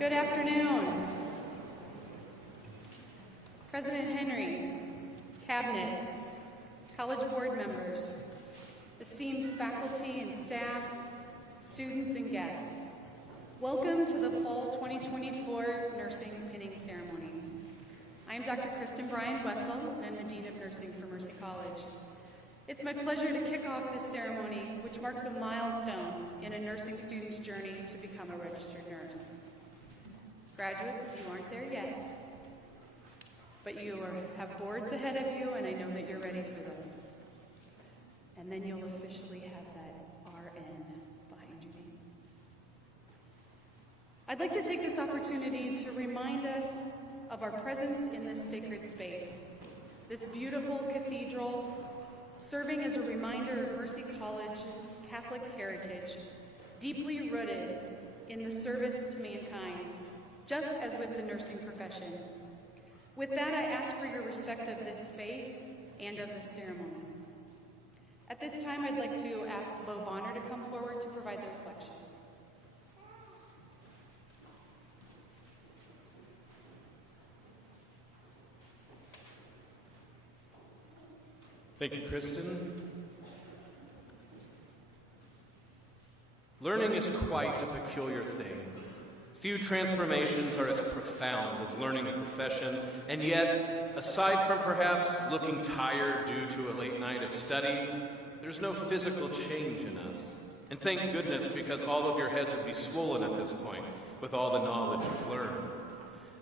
Good afternoon. President Henry, Cabinet, College Board members, esteemed faculty and staff, students and guests, welcome to the Fall 2024 Nursing Pinning Ceremony. I am Dr. Kristen Bryan Wessel, and I'm the Dean of Nursing for Mercy College. It's my pleasure to kick off this ceremony, which marks a milestone in a nursing student's journey to become a registered nurse. Graduates, you aren't there yet, but you have boards ahead of you, and I know that you're ready for those. And then you'll officially have that RN behind your name. I'd like to take this opportunity to remind us of our presence in this sacred space, this beautiful cathedral, serving as a reminder of Mercy College's Catholic heritage, deeply rooted in the service to mankind, just as with the nursing profession. With that, I ask for your respect of this space and of this ceremony. At this time, I'd like to ask Bo Bonner to come forward to provide the reflection. Thank you, Kristen. Learning is quite a peculiar thing. Few transformations are as profound as learning a profession, and yet, aside from perhaps looking tired due to a late night of study, there's no physical change in us. And thank goodness, because all of your heads would be swollen at this point with all the knowledge you've learned.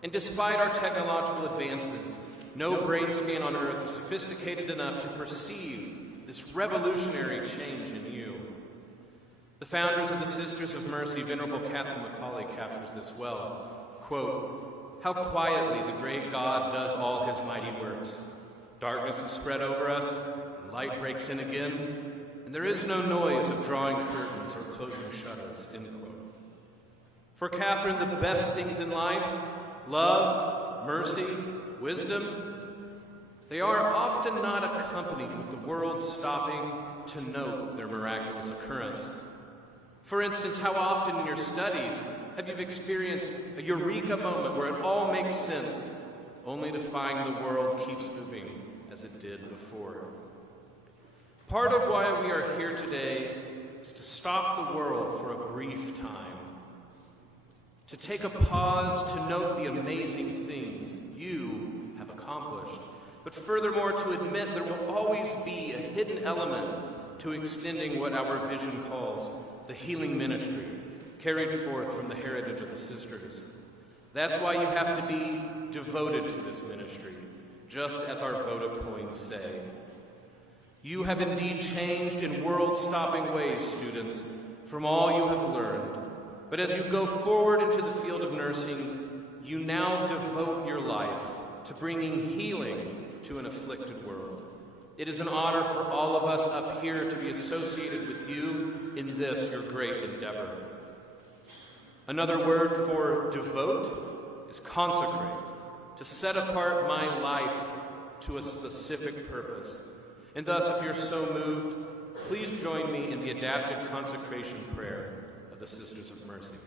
And despite our technological advances, no brain scan on Earth is sophisticated enough to perceive this revolutionary change in you. The founders of the Sisters of Mercy, Venerable Catherine Macaulay, captures this well. Quote, "How quietly the great God does all his mighty works. Darkness is spread over us, and light breaks in again, and there is no noise of drawing curtains or closing shutters." End quote. For Catherine, the best things in life, love, mercy, wisdom, they are often not accompanied with the world stopping to note their miraculous occurrence. For instance, how often in your studies have you experienced a eureka moment where it all makes sense, only to find the world keeps moving as it did before? Part of why we are here today is to stop the world for a brief time, to take a pause to note the amazing things you have accomplished, but furthermore to admit there will always be a hidden element to extending what our vision calls the healing ministry, carried forth from the heritage of the sisters. That's why you have to be devoted to this ministry, just as our votive coins say. You have indeed changed in world-stopping ways, students, from all you have learned. But as you go forward into the field of nursing, you now devote your life to bringing healing to an afflicted world. It is an honor for all of us up here to be associated with you in this, your great endeavor. Another word for devote is consecrate, to set apart my life to a specific purpose. And thus, if you're so moved, please join me in the adapted consecration prayer of the Sisters of Mercy.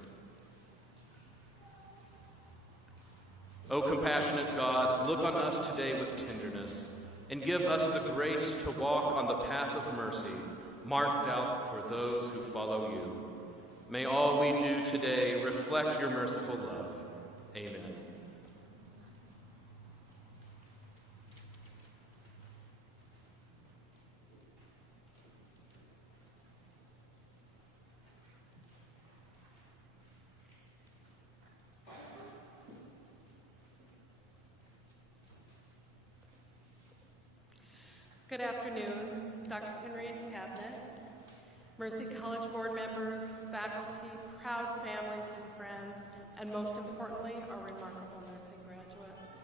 O compassionate God, look on us today with tenderness, and give us the grace to walk on the path of mercy, marked out for those who follow you. May all we do today reflect your merciful love. Amen. Good afternoon, Dr. Henry and Cabinet, Mercy College Board members, faculty, proud families and friends, and most importantly, our remarkable nursing graduates.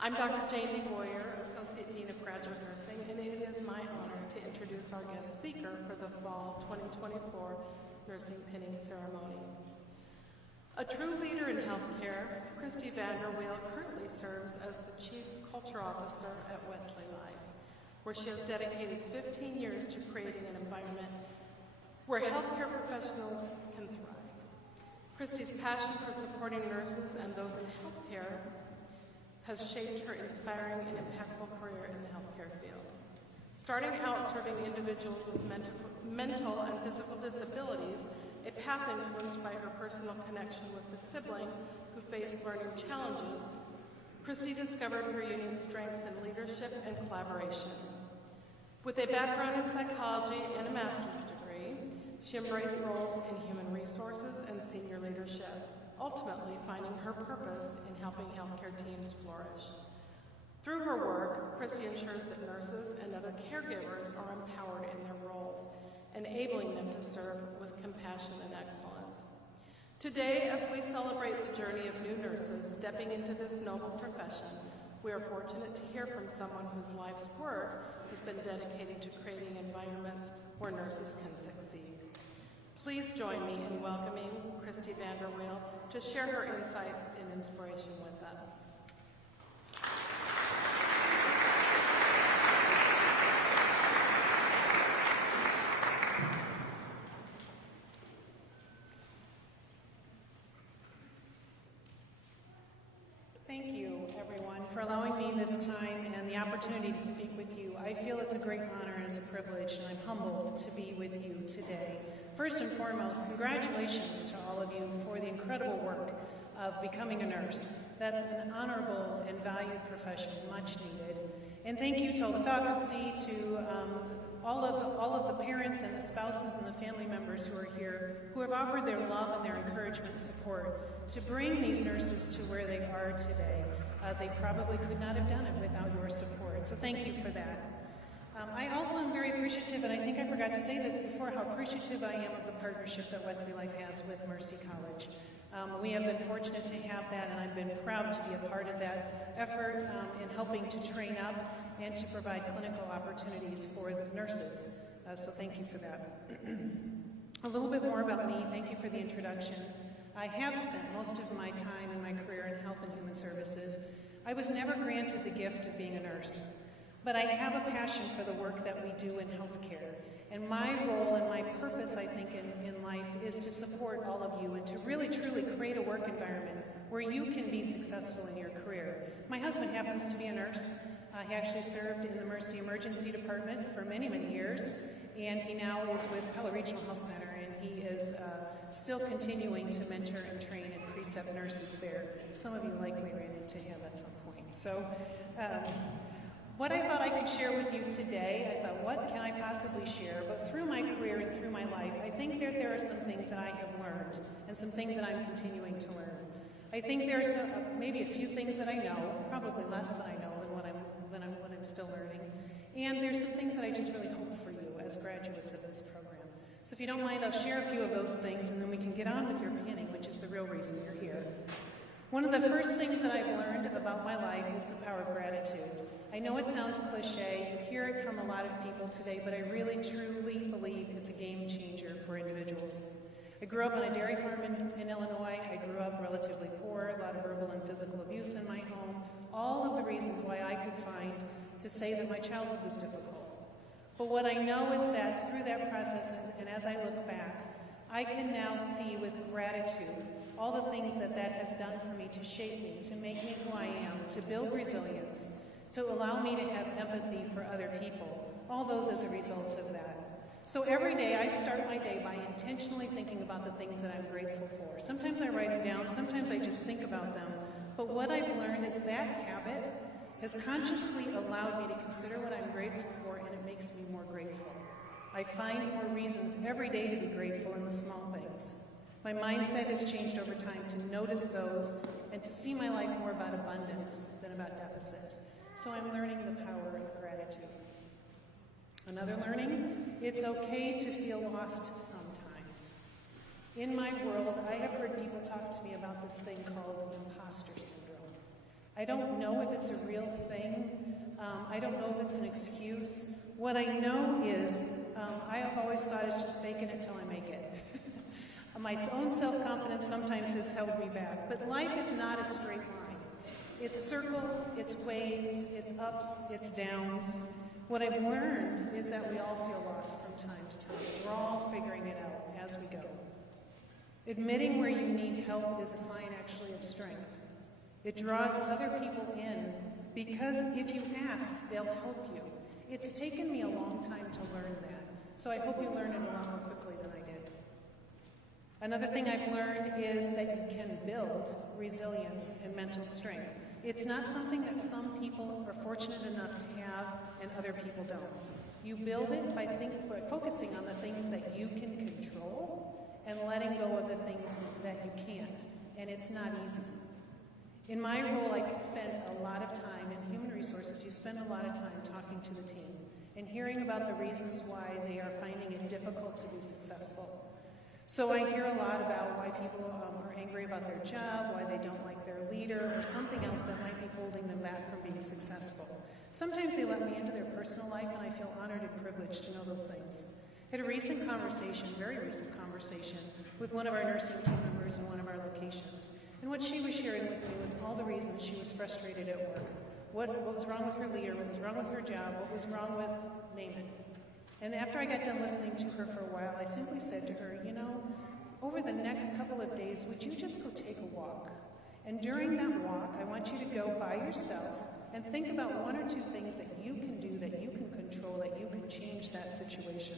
I'm Dr. Jane Boyer, Associate Dean of Graduate Nursing, and it is my honor to introduce our guest speaker for the Fall 2024 Nursing Pinning Ceremony. A true leader in healthcare, Christy Vanderweel currently serves as the Chief Culture Officer at Wesley Life, where she has dedicated 15 years to creating an environment where healthcare professionals can thrive. Christy's passion for supporting nurses and those in healthcare has shaped her inspiring and impactful career in the healthcare field. Starting out serving individuals with mental and physical disabilities, a path influenced by her personal connection with the sibling who faced learning challenges, Christy discovered her unique strengths in leadership and collaboration. With a background in psychology and a master's degree, she embraced roles in human resources and senior leadership, ultimately finding her purpose in helping healthcare teams flourish. Through her work, Christy ensures that nurses and other caregivers are empowered in their roles, enabling them to serve with compassion and excellence. Today, as we celebrate the journey of new nurses stepping into this noble profession, we are fortunate to hear from someone whose life's work has been dedicated to creating environments where nurses can succeed. Please join me in welcoming Christy Vanderweel to share her insights and inspiration with us. Thank you, everyone, for allowing me this time and the opportunity to speak with you. I feel it's a great honor and it's a privilege, and I'm humbled to be with you today. First and foremost, congratulations to all of you for the incredible work of becoming a nurse. That's an honorable and valued profession, much needed. And thank you to all the faculty, to all of the parents and the spouses and the family members who are here, who have offered their love and their encouragement and support to bring these nurses to where they are today. They probably could not have done it without your support, so thank you for that. I also am very appreciative, and I think I forgot to say this before, how appreciative I am of the partnership that Wesley Life has with Mercy College. We have been fortunate to have that, and I've been proud to be a part of that effort in helping to train up and to provide clinical opportunities for the nurses. So thank you for that. A little bit more about me. Thank you for the introduction. I have spent most of my time in my career in health and human services. I was never granted the gift of being a nurse, but I have a passion for the work that we do in healthcare. And my role and my purpose, I think, in life is to support all of you and to really, truly create a work environment where you can be successful in your career. My husband happens to be a nurse. He actually served in the Mercy Emergency Department for many, many years, and he now is with Pella Regional Health Center, and he is still continuing to mentor and train and precept nurses there. Some of you likely ran into him at some point. So what I thought I could share with you today, I thought, what can I possibly share? But through my career and through my life, I think there are some things that I have learned and some things that I'm continuing to learn. I think there are maybe a few things that I know, probably less than I know than what I'm still learning. And there's some things that I just really hope for you as graduates of this program. So if you don't mind, I'll share a few of those things, and then we can get on with your pinning, which is the real reason you're here. One of the first things that I've learned about my life is the power of gratitude. I know it sounds cliche, you hear it from a lot of people today, but I really truly believe it's a game changer for individuals. I grew up on a dairy farm in Illinois. I grew up relatively poor, a lot of verbal and physical abuse in my home. All of the reasons why I could find to say that my childhood was difficult. But what I know is that through that process, and as I look back, I can now see with gratitude all the things that has done for me to shape me, to make me who I am, to build resilience, to allow me to have empathy for other people, all those as a result of that. So every day I start my day by intentionally thinking about the things that I'm grateful for. Sometimes I write them down, sometimes I just think about them, but what I've learned is that habit has consciously allowed me to consider what I'm grateful for, and it makes me more grateful. I find more reasons every day to be grateful in the small things. My mindset has changed over time to notice those and to see my life more about abundance than about deficits. So I'm learning the power of gratitude. Another learning, it's okay to feel lost sometimes. In my world, I have heard people talk to me about this thing called imposter syndrome. I don't know if it's a real thing. I don't know if it's an excuse. What I know is I have always thought it's just faking it till I make it. My own self-confidence sometimes has held me back, but life is not a straight line. It's circles, it's waves, it's ups, it's downs. What I've learned is that we all feel lost from time to time. We're all figuring it out as we go. Admitting where you need help is a sign actually of strength. It draws other people in because if you ask, they'll help you. It's taken me a long time to learn that, so I hope you learn it a lot more quickly than I did. Another thing I've learned is that you can build resilience and mental strength. It's not something that some people are fortunate enough to have and other people don't. You build it by focusing on the things that you can control and letting go of the things that you can't, and it's not easy. In my role, I spend a lot of time in human resources. You spend a lot of time talking to the team and hearing about the reasons why they are finding it difficult to be successful. So I hear a lot about why people are angry about their job, why they don't like their leader, or something else that might be holding them back from being successful. Sometimes they let me into their personal life, and I feel honored and privileged to know those things. I had a recent conversation, very recent conversation, with one of our nursing team members in one of our locations. And what she was sharing with me was all the reasons she was frustrated at work. What was wrong with her leader, what was wrong with her job, what was wrong with name it. And after I got done listening to her for a while, I simply said to her, you know, over the next couple of days, would you just go take a walk? And during that walk, I want you to go by yourself and think about one or two things that you can do, that you can control, that you can change that situation.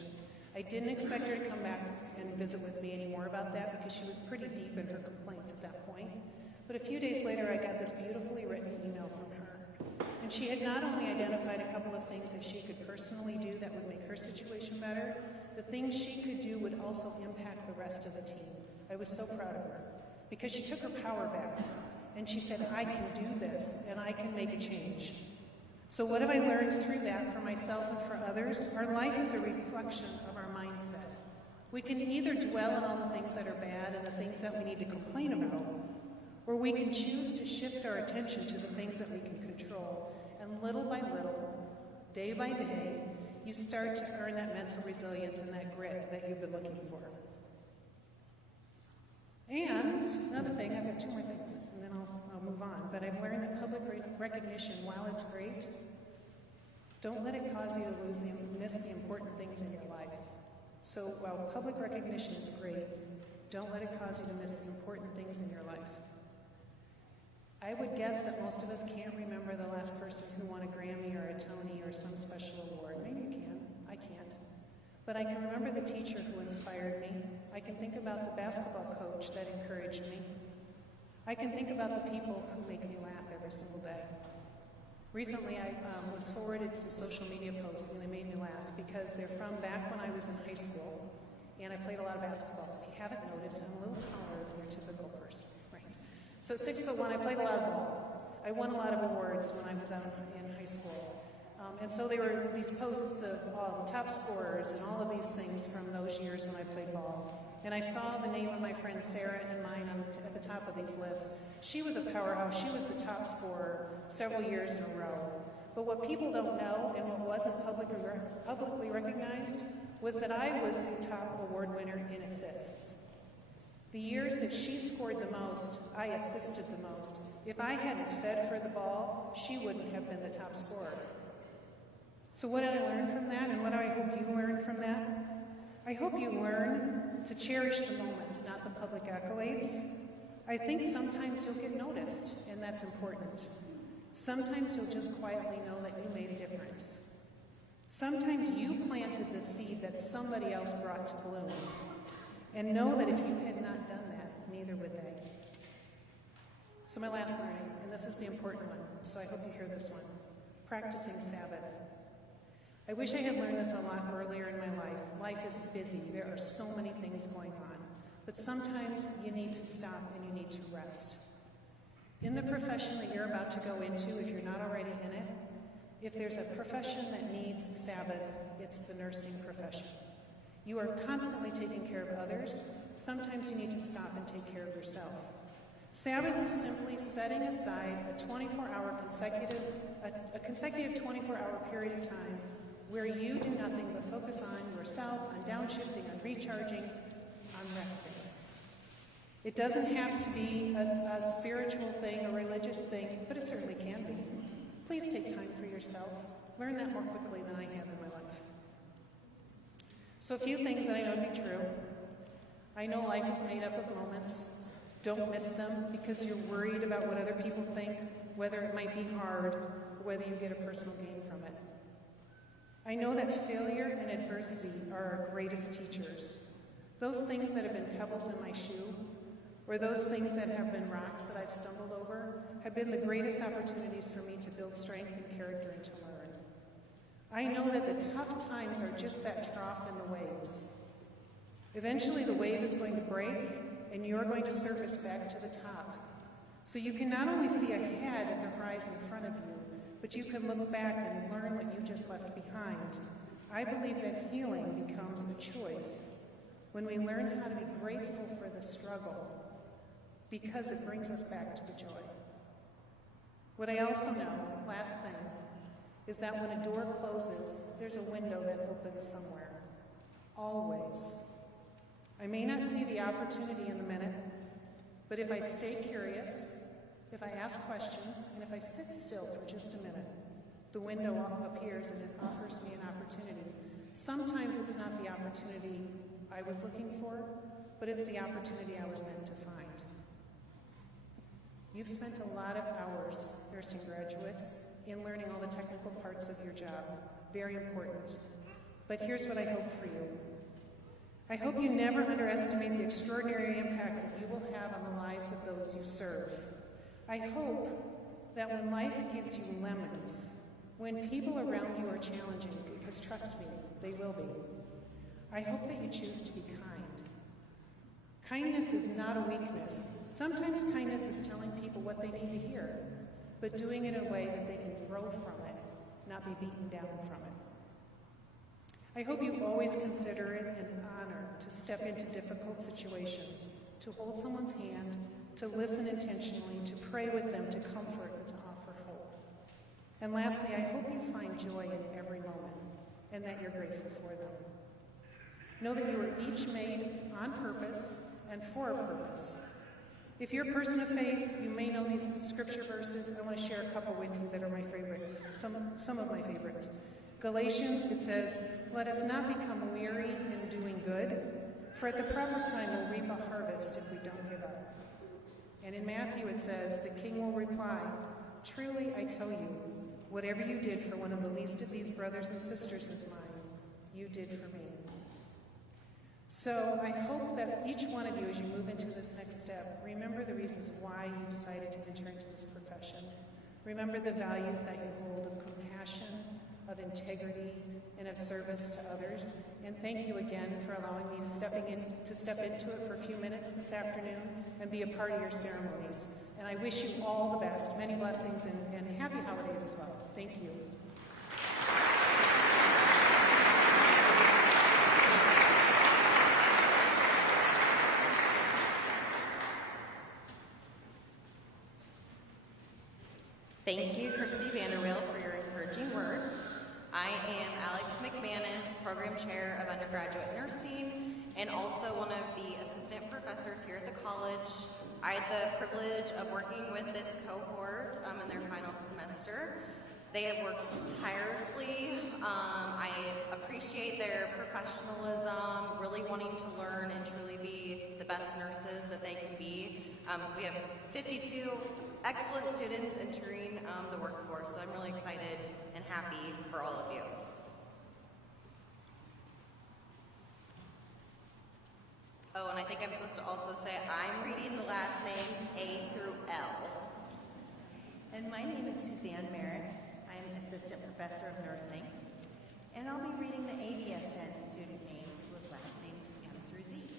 I didn't expect her to come back and visit with me anymore about that because she was pretty deep in her complaints at that point. But a few days later, I got this beautifully written email from her. And she had not only identified a couple of things that she could personally do that would make her situation better, the things she could do would also impact the rest of the team. I was so proud of her because she took her power back and she said, I can do this and I can make a change. So what have I learned through that for myself and for others? Our life is a reflection of our mindset. We can either dwell on all the things that are bad and the things that we need to complain about, or we can choose to shift our attention to the things that we can control. And little by little, day by day, you start to earn that mental resilience and that grit that you've been looking for. And another thing, I've got two more things, and then I'll move on. But I've learned that public recognition, while it's great, don't let it cause you to miss the important things in your life. So while public recognition is great, don't let it cause you to miss the important things in your life. I would guess that most of us can't remember the last person who won a Grammy or a Tony or some special award. Maybe you can. I can't. But I can remember the teacher who inspired me. I can think about the basketball coach that encouraged me. I can think about the people who make me laugh every single day. Recently, I was forwarded some social media posts, and they made me laugh because they're from back when I was in high school, and I played a lot of basketball. If you haven't noticed, I'm a little taller than your typical person. Right. So at 6'1", I played a lot of ball. I won a lot of awards when I was out in high school. And so there were these posts of top scorers and all of these things from those years when I played ball. And I saw the name of my friend Sarah and mine at the top of these lists. She was a powerhouse. She was the top scorer several years in a row. But what people don't know, and what wasn't publicly recognized, was that I was the top award winner in assists. The years that she scored the most, I assisted the most. If I hadn't fed her the ball, she wouldn't have been the top scorer. So what did I learn from that, and what do I hope you learn from that? I hope you learn to cherish the moments, not the public accolades. I think sometimes you'll get noticed, and that's important. Sometimes you'll just quietly know that you made a difference. Sometimes you planted the seed that somebody else brought to bloom. And know that if you had not done that, neither would they. So my last learning, and this is the important one, so I hope you hear this one. Practicing Sabbath. I wish I had learned this a lot earlier in my life. Life is busy. There are so many things going on. But sometimes you need to stop and you need to rest. In the profession that you're about to go into, if you're not already in it, if there's a profession that needs Sabbath, it's the nursing profession. You are constantly taking care of others. Sometimes you need to stop and take care of yourself. Sabbath is simply setting aside a 24-hour consecutive 24-hour period of time where you do nothing but focus on yourself, on downshifting, on recharging, on resting. It doesn't have to be a spiritual thing, a religious thing, but it certainly can be. Please take time for yourself. Learn that more quickly than I have in my life. So a few things that I know to be true. I know life is made up of moments. Don't miss them because you're worried about what other people think, whether it might be hard, or whether you get a personal gain from it. I know that failure and adversity are our greatest teachers. Those things that have been pebbles in my shoe, or those things that have been rocks that I've stumbled over, have been the greatest opportunities for me to build strength and character and to learn. I know that the tough times are just that trough in the waves. Eventually the wave is going to break, and you're going to surface back to the top. So you can not only see ahead at the horizon in front of you, but you can look back and learn what you just left behind. I believe that healing becomes a choice when we learn how to be grateful for the struggle, because it brings us back to the joy. What I also know, last thing, is that when a door closes, there's a window that opens somewhere. Always. I may not see the opportunity in the minute, but if I stay curious, if I ask questions, and if I sit still for just a minute, the window appears and it offers me an opportunity. Sometimes it's not the opportunity I was looking for, but it's the opportunity I was meant to find. You've spent a lot of hours, nursing graduates, in learning all the technical parts of your job. Very important. But here's what I hope for you. I hope you never underestimate the extraordinary impact that you will have on the lives of those you serve. I hope that when life gives you lemons, when people around you are challenging you, because trust me, they will be, I hope that you choose to be kind. Kindness is not a weakness. Sometimes kindness is telling people what they need to hear, but doing it in a way that they can grow from it, not be beaten down from it. I hope you always consider it an honor to step into difficult situations, to hold someone's hand, to listen intentionally, to pray with them, to comfort, and to offer hope. And lastly, I hope you find joy in every moment, and that you're grateful for them. Know that you were each made on purpose and for a purpose. If you're a person of faith, you may know these scripture verses. I want to share a couple with you that are my favorite, some of my favorites. Galatians, it says, "Let us not become weary in doing good, for at the proper time we'll reap a harvest if we don't give up." And in Matthew it says, "The king will reply, 'Truly I tell you, whatever you did for one of the least of these brothers and sisters of mine, you did for me.'" So I hope that each one of you, as you move into this next step, remember the reasons why you decided to enter into this profession. Remember the values that you hold of compassion, of integrity, and of service to others. And thank you again for allowing me to step into it for a few minutes this afternoon and be a part of your ceremonies. And I wish you all the best, many blessings, and happy holidays as well. Thank you. Thank you, Christy Vanderweel, for your encouraging words. I am Alex McManus, Program Chair of Undergraduate Nursing, and also one of the assistant professors here at the college. I had the privilege of working with this cohort in their final semester. They have worked tirelessly. I appreciate their professionalism, really wanting to learn and truly be the best nurses that they can be. So we have 52 excellent students entering the workforce, so I'm really excited and happy for all of you. Oh, and I think I'm supposed to also say I'm reading the last names A through L. And my name is Suzanne Merrick. I'm Assistant Professor of Nursing. And I'll be reading the ABSN student names with last names M through Z.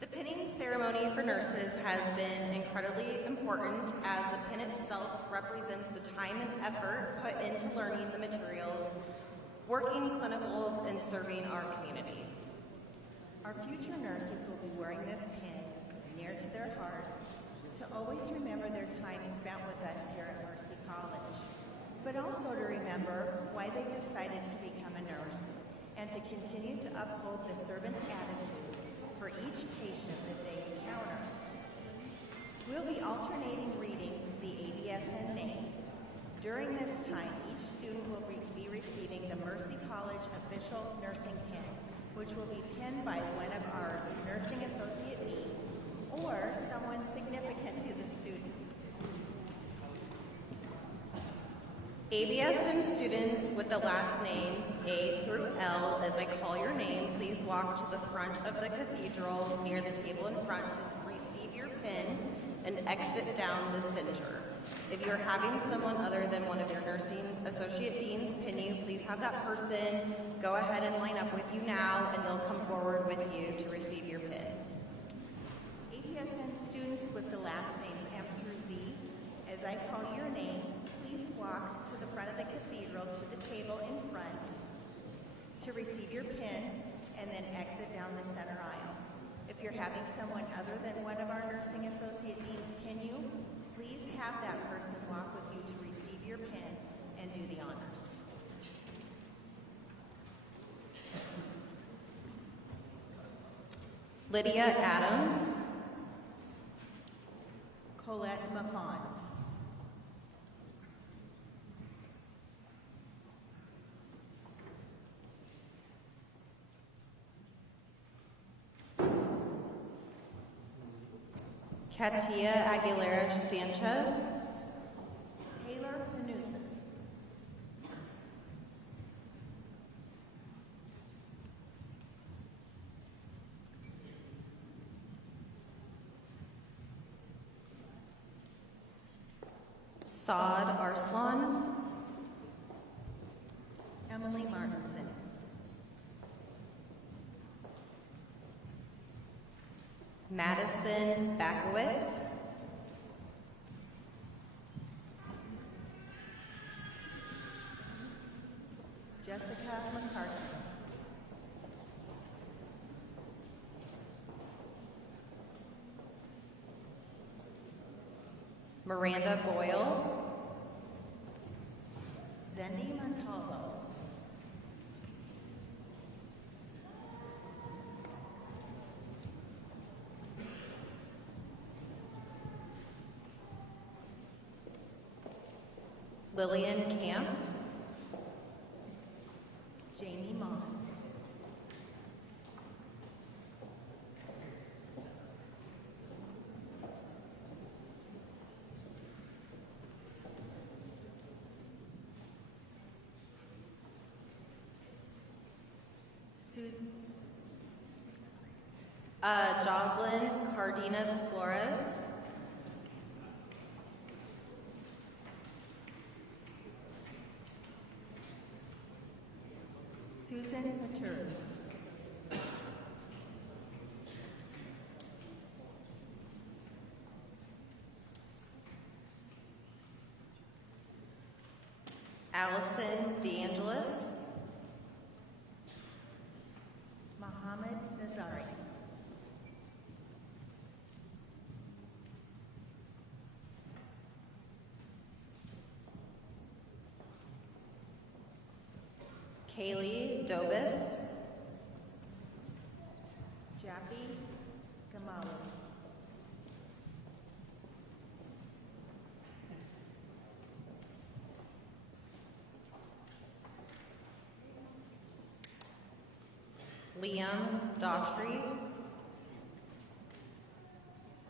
The pinning ceremony for nurses has been incredibly important, as the pin itself represents the time and effort put into learning the materials, working clinicals, and serving our community. Our future nurses will be wearing this pin near to their hearts to always remember their time spent with us here at Mercy College, but also to remember why they decided to become a nurse and to continue to uphold the servant's attitude for each patient that they encounter. We'll be alternating reading the ABSN names. During this time, each student will be receiving the Mercy College official official nursing pin, which will be pinned by one of our nursing associate deans or someone significant to the student. ABSN students with the last names A through L, as I call your name, please walk to the front of the cathedral near the table in front to receive your pin and exit down the center. If you're having someone other than one of your nursing associate deans pin you, please have that person go ahead and line up with you now, and they'll come forward with you to receive your pin. ABSN students with the last names M through Z, as I call your names, please walk to the front of the cathedral to the table in front to receive your pin and then exit down the center aisle. If you're having someone other than one of our nursing associate deans pin you, please have that person walk with you to receive your pin and do the honors. Lydia Adams, Colette Mafont, Katia Aguilera Sanchez, Taylor Panusis, Saad Arslan, Emily Martinson, Madison Bakowitz, Jessica McCarthy, Miranda Boyle, Zendi Montalvo, Lillian Camp, Jamie Moss, Susan, Jocelyn Cardenas Flores, Susan Matur, Allison DeAngelis, Mohammed Nazari, Kaylee Dobis, Jappy Gamalu, Liam Daughtry,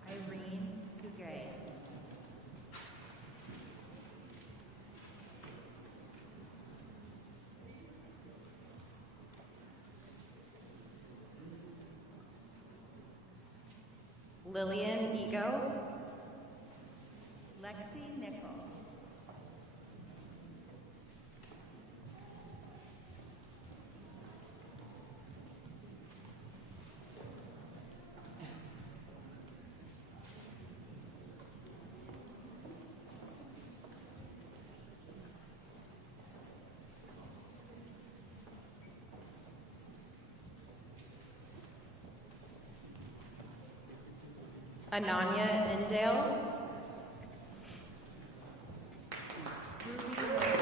Irene Gugay, Lillian Ego, Lexi Nickel, Ananya Indale, Ruby Wilson,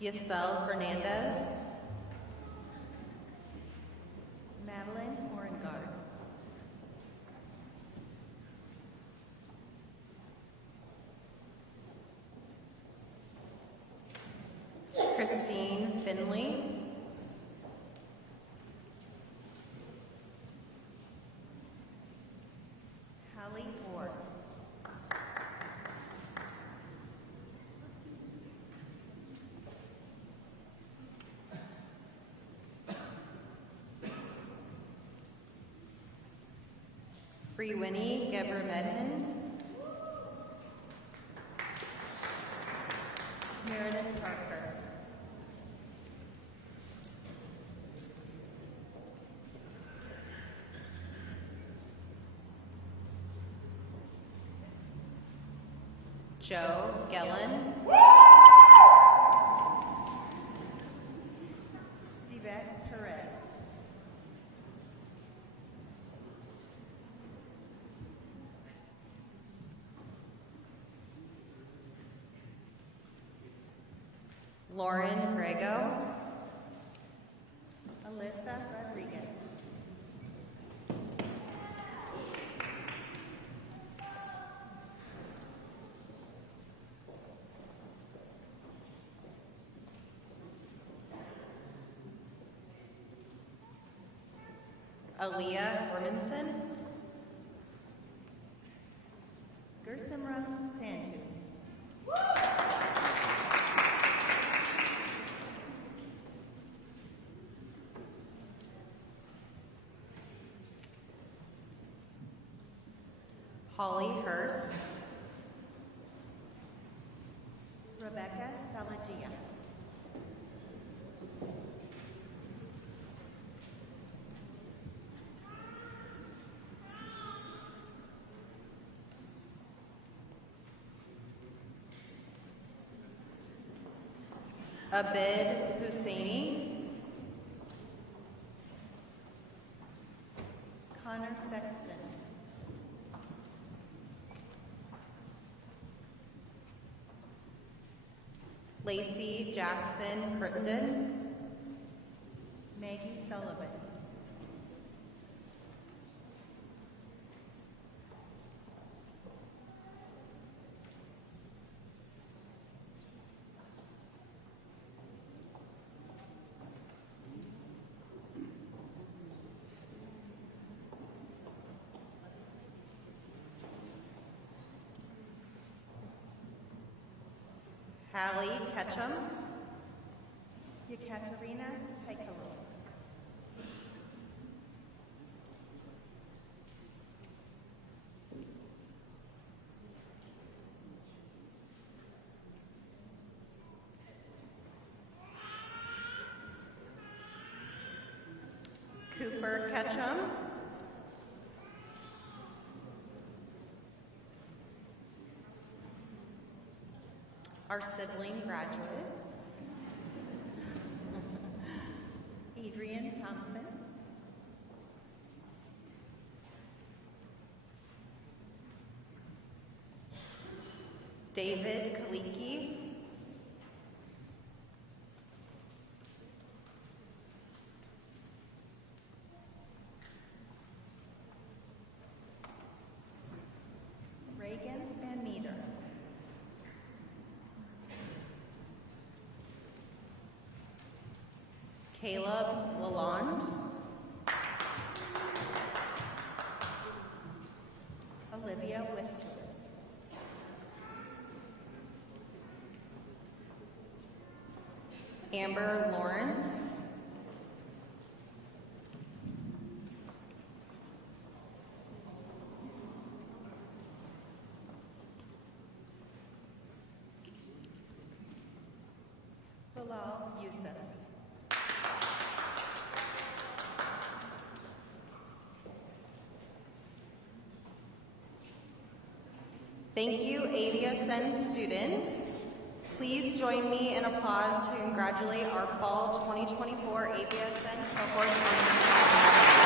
Yasel Fernandez, Finley, Hallie Ward. Free Winnie Geber Medhin, Meredith Parker. Joe Gellen, Stevette Perez. Lauren Grego, Alyssa Rodriguez. Aaliyah Hermanson, Gersimra Sandu. Holly Hurst, Rebecca Salagia. Abid Husseini, Connor Sexton. Lacey Jackson Crittenden, Maggie Sullivan. Hallie Ketchum, Yekaterina Taikalo. Cooper Ketchum, our sibling graduates, Adrian Thompson. David Kaliki, Reagan Van Meter. Caleb Lalonde, Olivia Whistler. Amber Lawrence, Bilal Youssef. Thank you, BSN students. Please join me in applause to congratulate our Fall 2024 BSN cohort winners.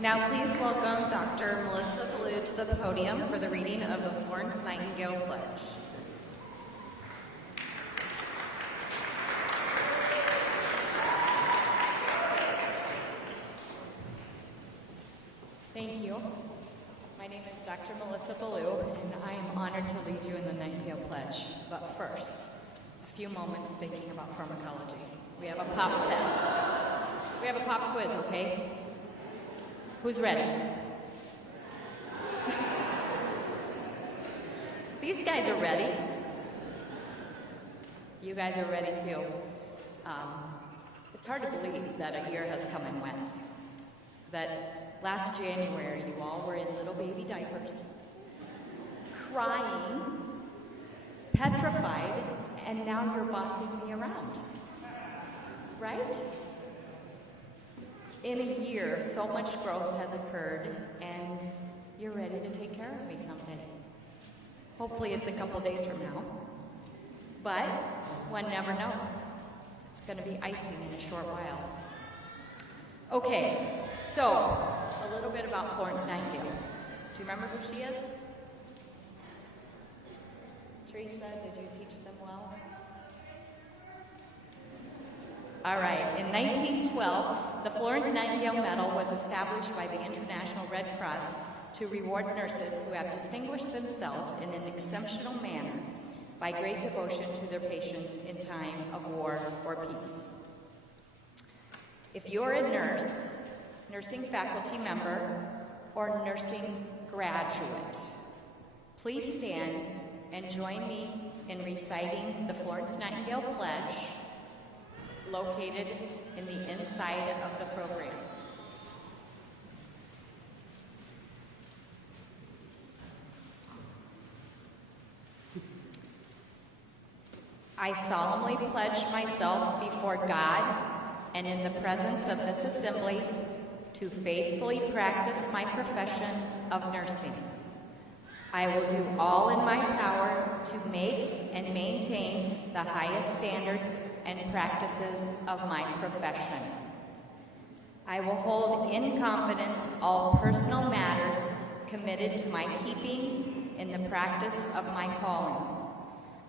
Now please welcome Dr. Melissa Blue to the podium for the reading of the Florence Nightingale Pledge. Thank you. My name is Dr. Melissa Ballou, and I am honored to lead you in the Nightingale Pledge. But first, a few moments thinking about pharmacology. We have a pop test. We have a pop quiz, okay? Who's ready? These guys are ready. You guys are ready too. It's hard to believe that a year has come and went. That last January you all were in little baby diapers, crying, petrified, and now you're bossing me around. Right? In a year, so much growth has occurred, and you're ready to take care of me someday. Hopefully it's a couple days from now, but one never knows. It's going to be icing in a short while. Okay, so a little bit about Florence Nightingale. Do you remember who she is? Teresa, did you teach them well? All right, in 1912, the Florence Nightingale Medal was established by the International Red Cross to reward nurses who have distinguished themselves in an exceptional manner by great devotion to their patients in time of war or peace. If you're a nurse, nursing faculty member, or nursing graduate, please stand and join me in reciting the Florence Nightingale Pledge located in the inside of the program. I solemnly pledge myself before God and in the presence of this assembly to faithfully practice my profession of nursing. I will do all in my power to make and maintain the highest standards and practices of my profession. I will hold in confidence all personal matters committed to my keeping in the practice of my calling.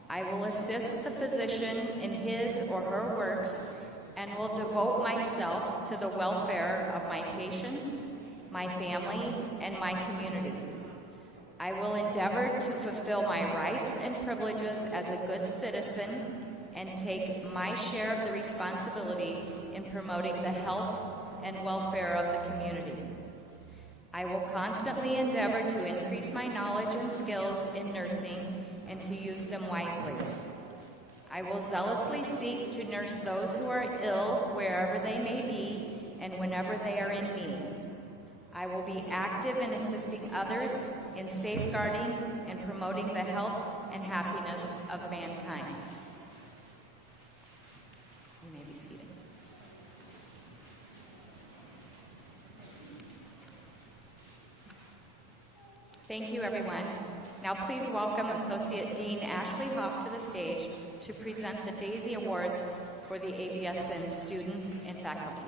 I will assist the physician in his or her works and will devote myself to the welfare of my patients, my family, and my community. I will endeavor to fulfill my rights and privileges as a good citizen and take my share of the responsibility in promoting the health and welfare of the community. I will constantly endeavor to increase my knowledge and skills in nursing and to use them wisely. I will zealously seek to nurse those who are ill wherever they may be and whenever they are in need. I will be active in assisting others in safeguarding and promoting the health and happiness of mankind. You may be seated. Thank you, everyone. Now please welcome Associate Dean Ashley Hoff to the stage to present the Daisy Awards for the ABSN students and faculty.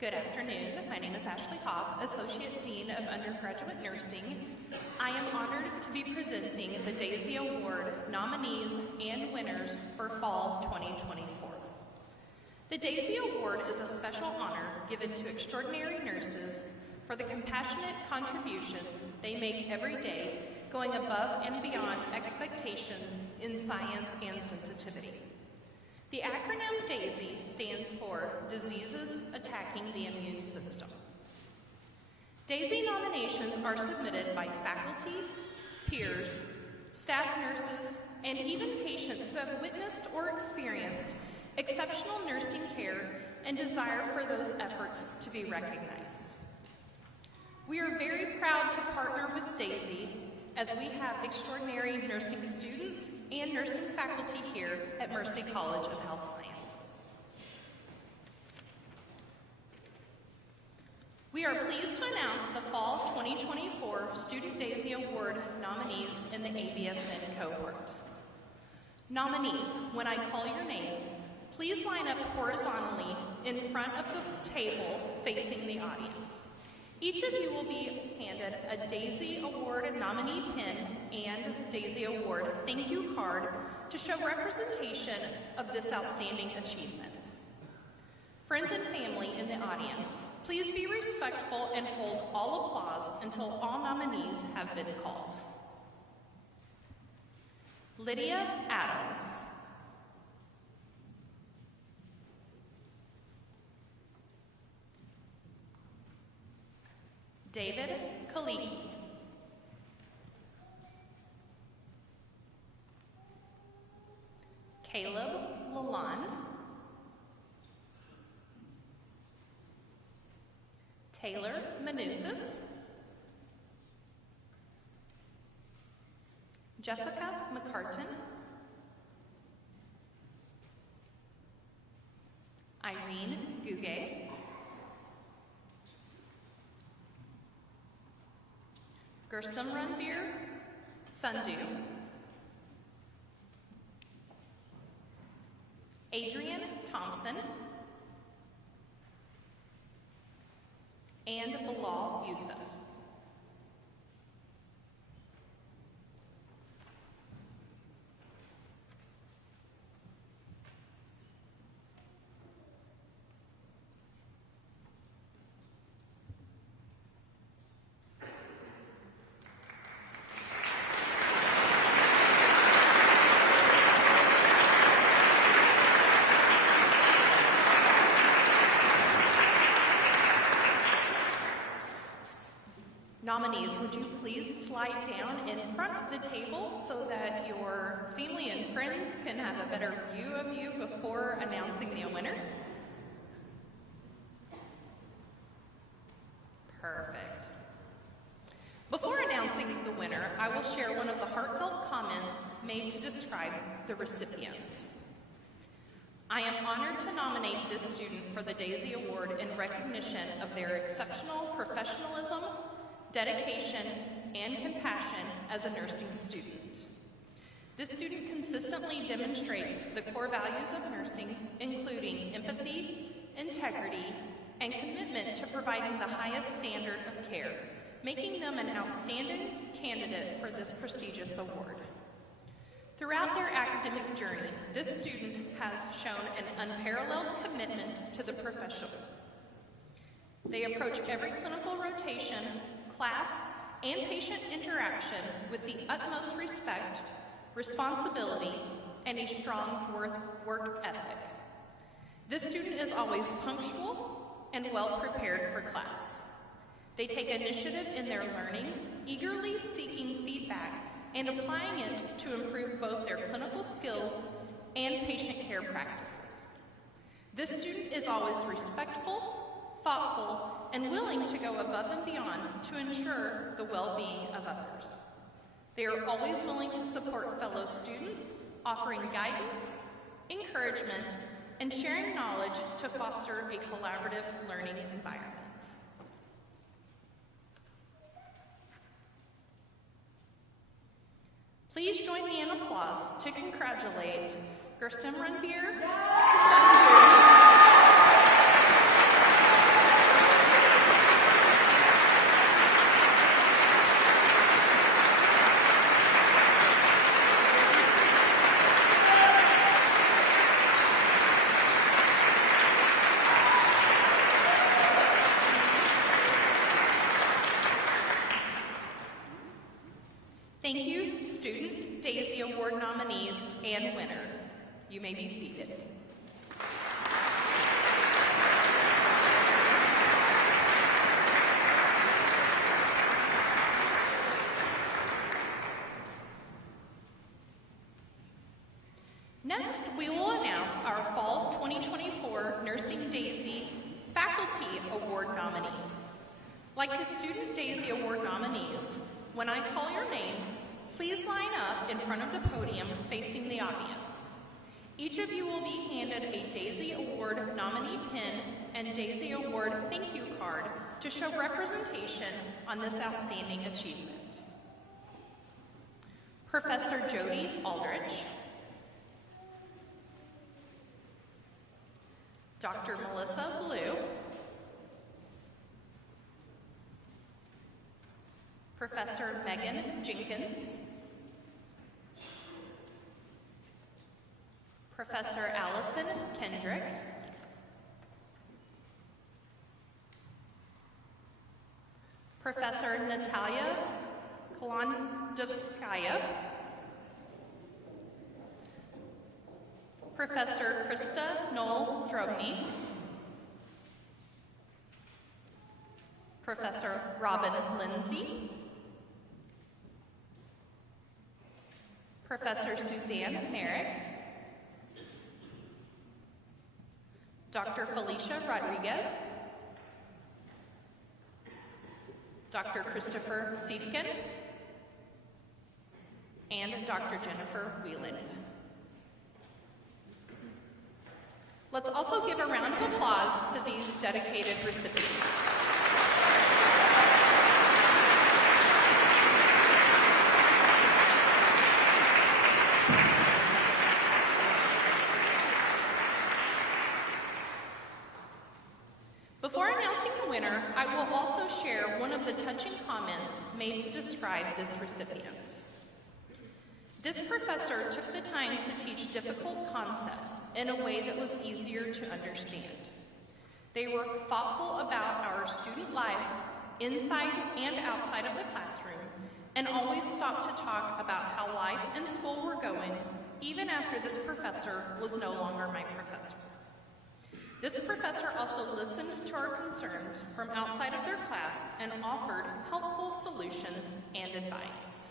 Good afternoon. My name is Ashley Hoff, Associate Dean of Undergraduate Nursing. I am honored to be presenting the Daisy Award nominees and winners for Fall 2024. The Daisy Award is a special honor given to extraordinary nurses for the compassionate contributions they make every day, going above and beyond expectations in science and sensitivity. The acronym DAISY stands for Diseases Attacking the Immune System. DAISY nominations are submitted by faculty, peers, staff nurses, and even patients who have witnessed or experienced exceptional nursing care and desire for those efforts to be recognized. We are very proud to partner with DAISY as we have extraordinary nursing students and nursing faculty here at Mercy College of Health Sciences. We are pleased to announce the Fall 2024 Student Daisy Award nominees in the ABSN cohort. Nominees, when I call your names, please line up horizontally in front of the table facing the audience. Each of you will be handed a Daisy Award nominee pin and Daisy Award thank you card to show representation of this outstanding achievement. Friends and family in the audience, please be respectful and hold all applause until all nominees have been called. Lydia Adams. David Kaliki. Caleb Lalonde. Taylor Manusis. Jessica McCartan. Irene Gugay. Gursum Ranbir Sandhu. Adrian Thompson. And Bilal Yusuf. Nominees, would you please slide down in front of the table so that your family and friends can have a better view of you before announcing the winner? Perfect. Before announcing the winner, I will share one of the heartfelt comments made to describe the recipient. I am honored to nominate this student for the Daisy Award in recognition of their exceptional professionalism, dedication, and compassion as a nursing student. This student consistently demonstrates the core values of nursing, including empathy, integrity, and commitment to providing the highest standard of care, making them an outstanding candidate for this prestigious award. Throughout their academic journey, this student has shown an unparalleled commitment to the profession. They approach every clinical rotation, class, and patient interaction with the utmost respect, responsibility, and a strong work ethic. This student is always punctual and well prepared for class. They take initiative in their learning, eagerly seeking feedback and applying it to improve both their clinical skills and patient care practices. This student is always respectful, thoughtful, and willing to go above and beyond to ensure the well-being of others. They are always willing to support fellow students, offering guidance, encouragement, and sharing knowledge to foster a collaborative learning environment. Please join me in applause to congratulate Gursum Ranbir Sandhu. Thank you, Student Daisy Award nominees and winner. You may be seated. Next, we will announce our Fall 2024 Nursing Daisy Faculty Award nominees. Like the Student Daisy Award nominees, when I call your names, please line up in front of the podium facing the audience. Each of you will be handed a Daisy Award nominee pin and Daisy Award thank you card to show representation on this outstanding achievement. Professor Jody Aldrich, Dr. Melissa Blue, Professor Megan Jenkins, Professor Allison Kendrick, Professor Natalia Kalandovskaya, Professor Krista Noel Drobny, Professor Robin Lindsay, Professor Suzanne Merrick, Dr. Felicia Rodriguez, Dr. Christopher Siedeken, and Dr. Jennifer Wieland. Let's also give a round of applause to these dedicated recipients. Before announcing the winner, I will also share one of the touching comments made to describe this recipient. This professor took the time to teach difficult concepts in a way that was easier to understand. They were thoughtful about our student lives inside and outside of the classroom, and always stopped to talk about how life and school were going, even after this professor was no longer my professor. This professor also listened to our concerns from outside of their class and offered helpful solutions and advice.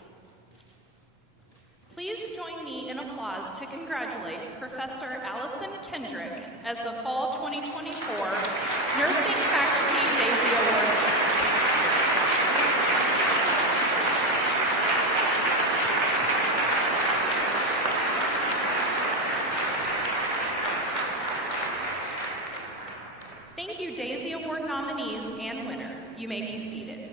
Please join me in applause to congratulate Professor Allison Kendrick as the Fall 2024 Nursing Faculty Daisy Award. Thank you, Daisy Award nominees and winner. You may be seated.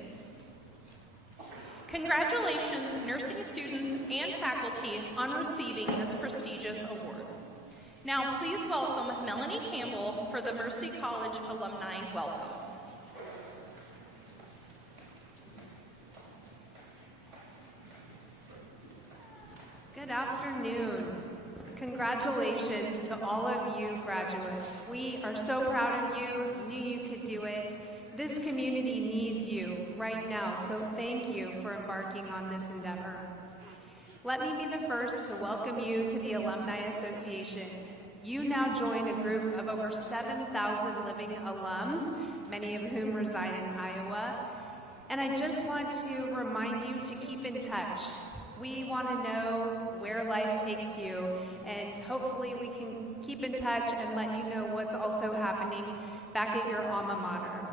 Congratulations, nursing students and faculty, on receiving this prestigious award. Now, please welcome Melanie Campbell for the Mercy College Alumni Welcome. Good afternoon. Congratulations to all of you graduates. We are so proud of you, knew you could do it. This community needs you right now, so thank you for embarking on this endeavor. Let me be the first to welcome you to the Alumni Association. You now join a group of over 7,000 living alums, many of whom reside in Iowa. And I just want to remind you to keep in touch. We want to know where life takes you, and hopefully we can keep in touch and let you know what's also happening back at your alma mater.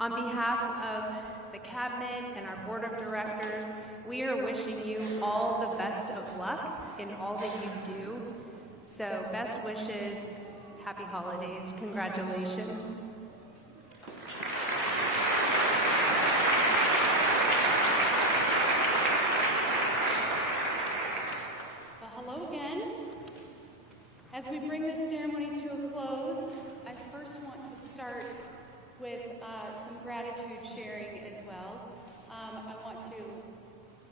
On behalf of the cabinet and our board of directors, we are wishing you all the best of luck in all that you do. So best wishes, happy holidays, congratulations. Well, hello again. As we bring this ceremony to a close, I first want to start with some gratitude sharing as well. I want to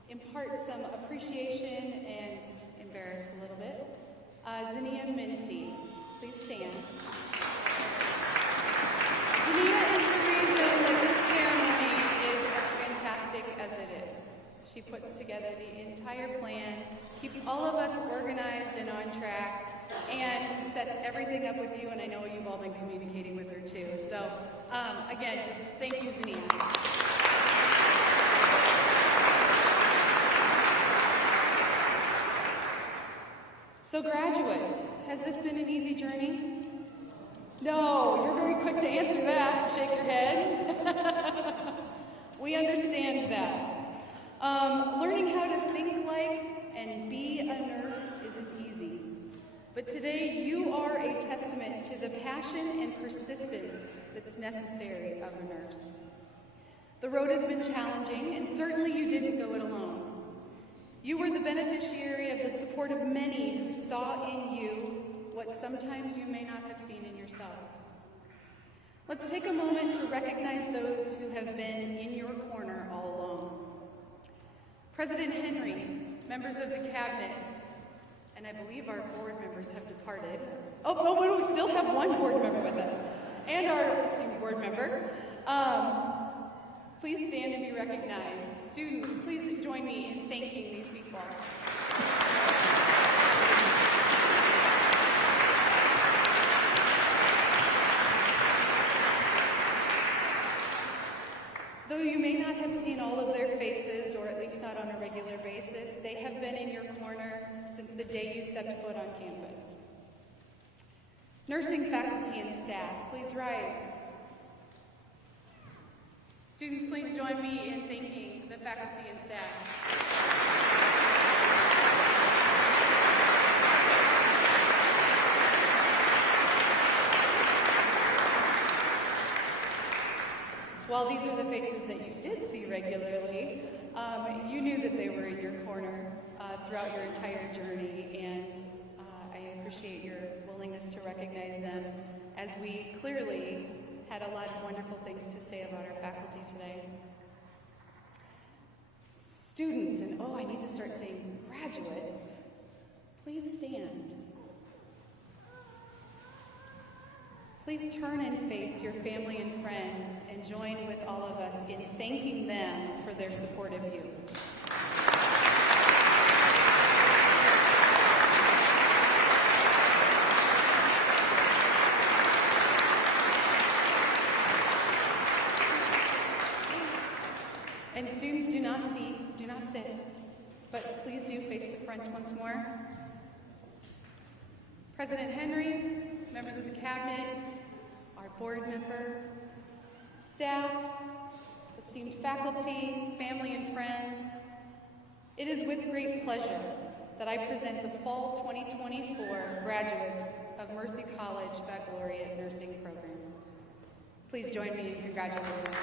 impart some appreciation and embarrass a little bit. Zinnia Mincy, please stand. Zinnia is the reason that this ceremony is as fantastic as it is. She puts together the entire plan, keeps all of us organized and on track, and sets everything up with you, and I know you've all been communicating with her too. So, again, just thank you, Zinnia. So graduates, has this been an easy journey? No, you're very quick to answer that. Shake your head. We understand that. Learning how to think like and be a nurse isn't easy. but today you are a testament to the passion and persistence that's necessary of a nurse. The road has been challenging, and certainly you didn't go it alone. You were the beneficiary of the support of many who saw in you what sometimes you may not have seen in yourself. Let's take a moment to recognize those who have been in your corner all along. President Henry, members of the cabinet, and I believe our board members have departed. Oh, we still have one board member with us, and our esteemed board member. Please stand and be recognized. Students, please join me in thanking these people. Though you may not have seen all of their faces, or at least not on a regular basis, they have been in your corner since the day you stepped foot on campus. Nursing faculty and staff, please rise. Students, please join me in thanking the faculty and staff. While these are the faces that you did see regularly, you knew that they were in your corner throughout your entire journey, and I appreciate your willingness to recognize them, as we clearly had a lot of wonderful things to say about our faculty today. Students, and I need to start saying graduates, please stand. Please turn and face your family and friends and join with all of us in thanking them for their support of you. And students, do not sit, but please do face the front once more. President Henry, members of the cabinet, our board member, staff, esteemed faculty, family and friends, it is with great pleasure that I present the Fall 2024 graduates of Mercy College Baccalaureate Nursing Program. Please join me in congratulating them.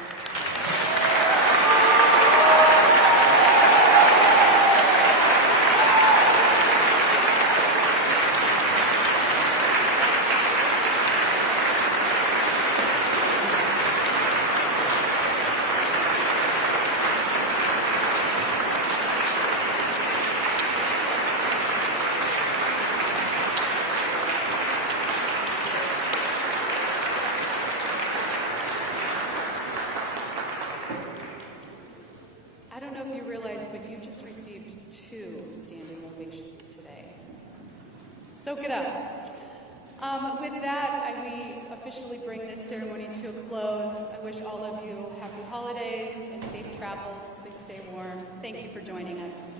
Soak it up. With that, we officially bring this ceremony to a close. I wish all of you happy holidays and safe travels. Please stay warm. Thank you for joining us.